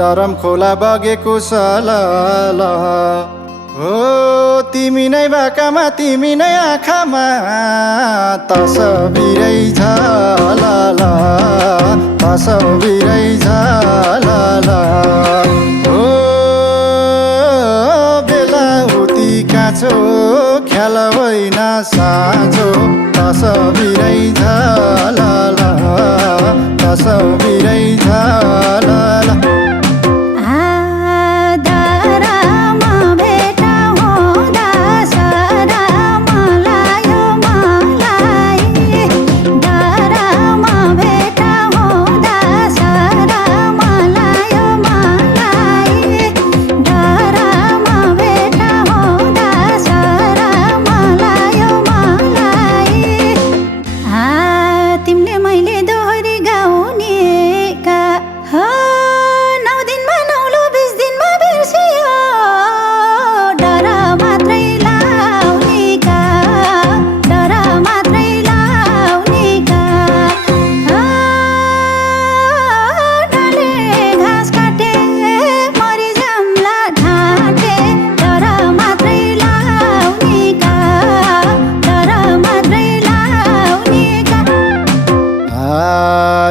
धरम खोला बगेको सलल हो तिमी नै बाकामा तिमी नै आँखामा तसबिरै झलल तसबिरै झलल हो बेलाउती काँचो ख्याल होइन साँझो तसबिरै झलल तसबिरै झलल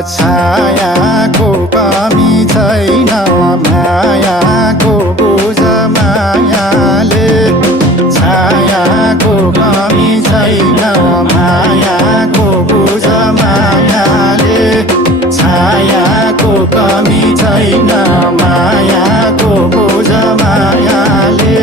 छायाको कमी छैन मायाको बुझ मायाले छायाको कमी छैन मायाको बुझ मायाले छायाको कमी छैन मायाको बुझ मायाले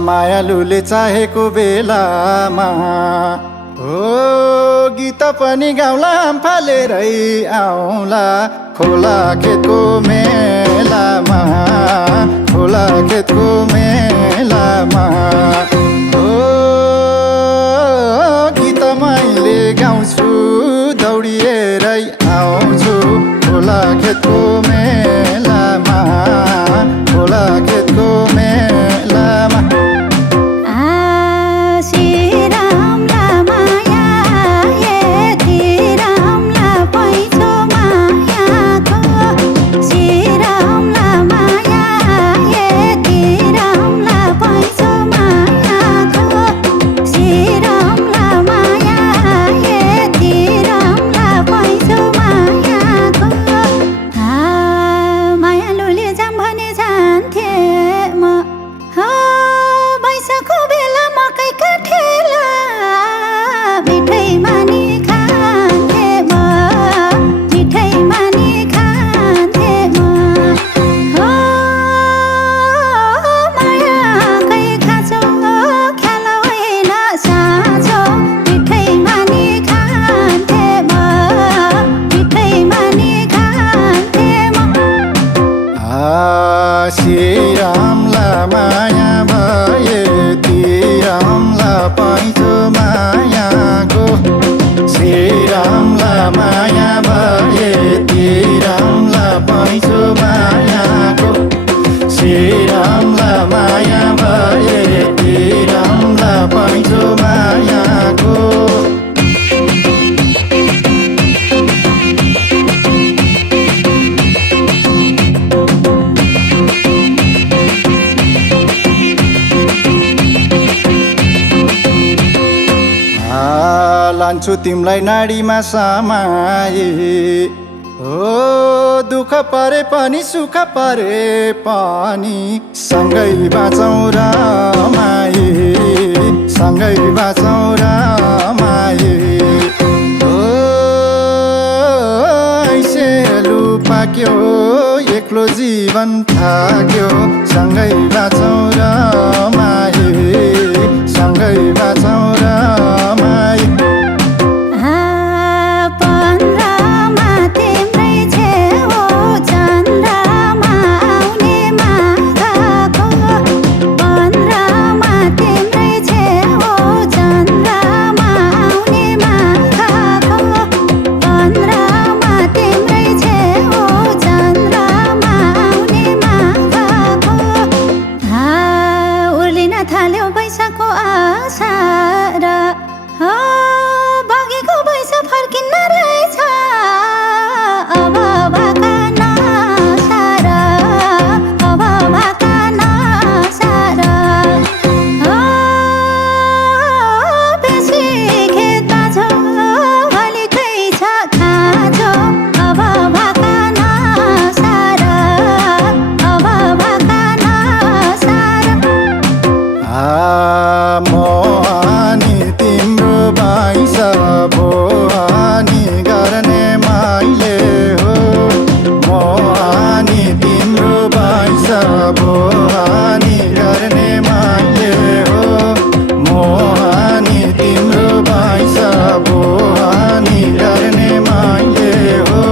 मायालुले चाहेको बेलामा हो गीत पनि गाउँला फालेरै आउँला खोला खेतको मेलामा खोला खेतको मेलामा हो गीत मैले गाउँछु दौडिएरै आउँछु खोला खेतको मेलामा खोला खेतको मेलामा श्रीरामला माया भए तिरामला पैँचो मायाको श्रीरामला माया भए तिरामला पैँचो मायाको श्रीरामला माया भए तिरामला पैँचो मायाको लान्छु तिमलाई नाडीमा समाए हो दुःख परे पनि सुख परे पनि सँगै बाँचौँ रमाए सँगै बाँचौँ रमाए हो ऐसे लुपाक्यो एक्लो जीवन थाक्यो सँगै बाँचौँ रमाए सँगै बाँचौँ रमाए पन्ध्रमा तिम्रै छेउ चन्द्र भोहानी गर्ने मैले हो मोहानी तिम्रो भैस भोहानी गर्ने मैले हो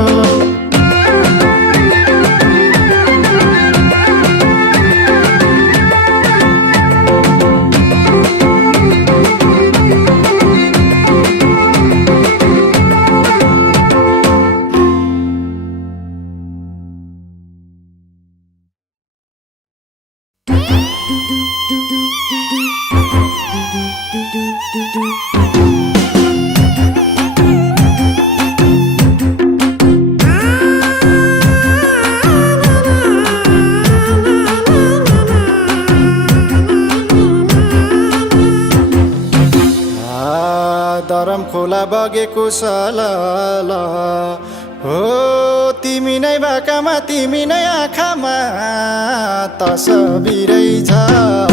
दरम खोला बगेको सलल हो तिमी नै भाकामा तिमी नै आँखामा तस्बिरै छ